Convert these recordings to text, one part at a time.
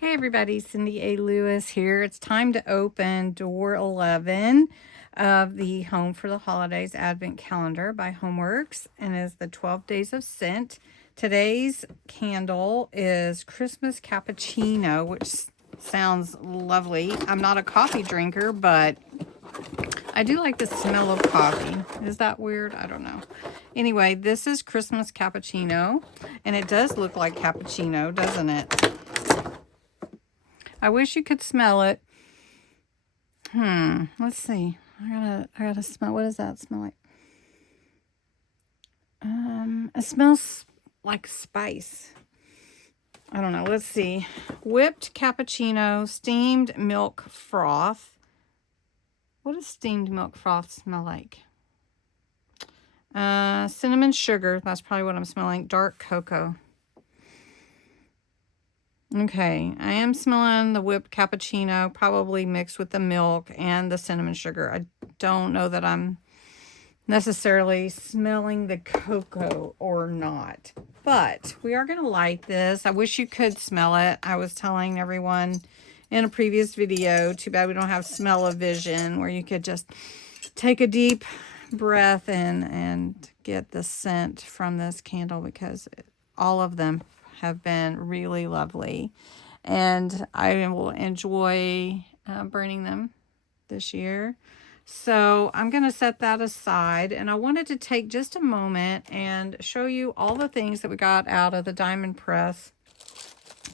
Hey everybody, Cindy A. Lewis here. It's time to open door 11 of the Home for the Holidays Advent Calendar by Homeworx, and is the 12 Days of Scent. Today's candle is Christmas Cappuccino, which sounds lovely. I'm not a coffee drinker, but I do like the smell of coffee. Is that weird? I don't know. Anyway, this is Christmas Cappuccino, and it does look like cappuccino, doesn't it? I wish you could smell it. Let's see. I gotta smell. What does that smell like? It smells like spice. I don't know. Let's see. Whipped cappuccino, steamed milk froth. What does steamed milk froth smell like? Cinnamon sugar. That's probably what I'm smelling. Dark cocoa. Okay, I am smelling the whipped cappuccino, probably mixed with the milk and the cinnamon sugar. I don't know that I'm necessarily smelling the cocoa or not, but we are going to light this. I wish you could smell it. I was telling everyone in a previous video, too bad we don't have smell-o-vision, where you could just take a deep breath and get the scent from this candle, because all of them have been really lovely, and I will enjoy burning them this year. So I'm going to set that aside, and I wanted to take just a moment and show you all the things that we got out of the Diamond Press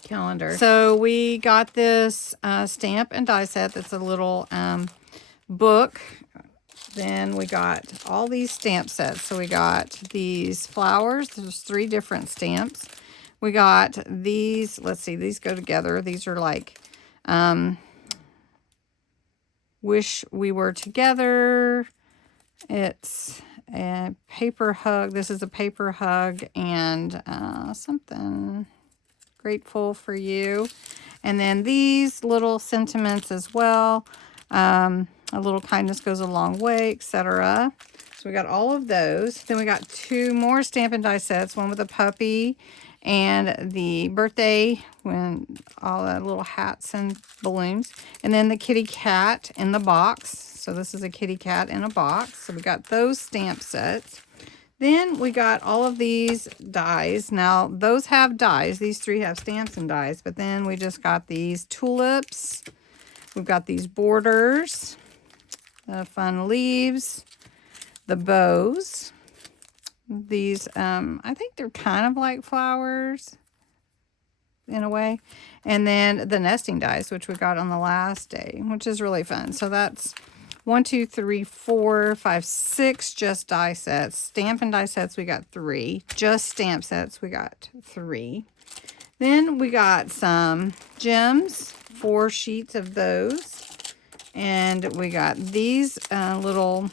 calendar. So we got this stamp and die set. That's a little book. Then we got all these stamp sets. So we got these flowers. There's 3 different stamps. We got these, let's see, these go together. These are like, Wish We Were Together. It's a paper hug. This is a paper hug, and something grateful for you. And then these little sentiments as well. A little kindness goes a long way, etc. So we got all of those. Then we got 2 more stamp and die sets, one with a puppy and the birthday, when all the little hats and balloons, and then the kitty cat in the box. So this is a kitty cat in a box. So we got those stamp sets. Then we got all of these dies. Now those have dies. These 3 have stamps and dies, but then we just got these tulips. We've got these borders, the fun leaves, the bows. These, I think they're kind of like flowers in a way. And then the nesting dies, which we got on the last day, which is really fun. So that's 1, 2, 3, 4, 5, 6 just die sets. Stamp and die sets, we got 3. Just stamp sets, we got 3. Then we got some gems, 4 sheets of those. And we got these little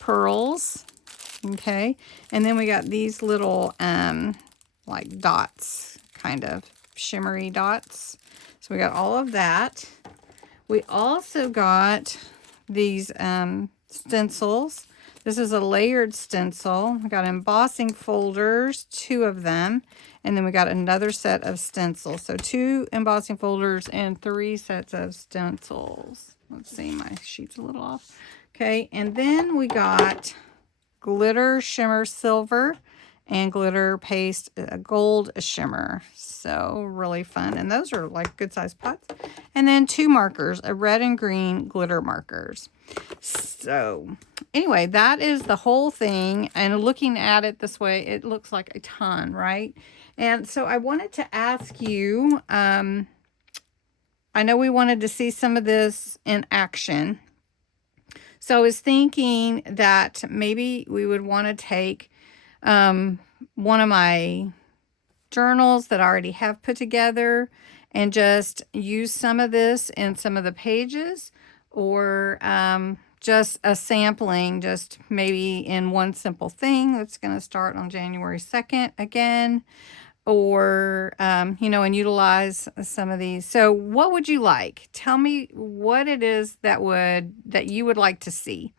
pearls. Okay, and then we got these little like dots, kind of shimmery dots. So we got all of that. We also got these stencils. This is a layered stencil. We got embossing folders, 2 of them, and then we got another set of stencils. So 2 embossing folders and 3 sets of stencils. Let's see, my sheet's a little off. Okay, and then we got glitter shimmer silver and glitter paste gold shimmer. So really fun, and those are like good sized pots. And then 2 markers, a red and green glitter markers. So anyway, that is the whole thing, and looking at it this way, it looks like a ton, right? And so I wanted to ask you, I know we wanted to see some of this in action. So I was thinking that maybe we would want to take one of my journals that I already have put together and just use some of this in some of the pages, or just a sampling, just maybe in one simple thing that's going to start on January 2nd again, or, you know, and utilize some of these. So what would you like? Tell me what it is that you would like to see,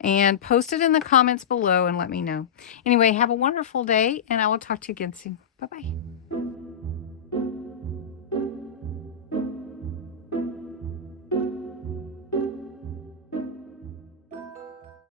and post it in the comments below and let me know. Anyway, have a wonderful day, and I will talk to you again soon. Bye-bye.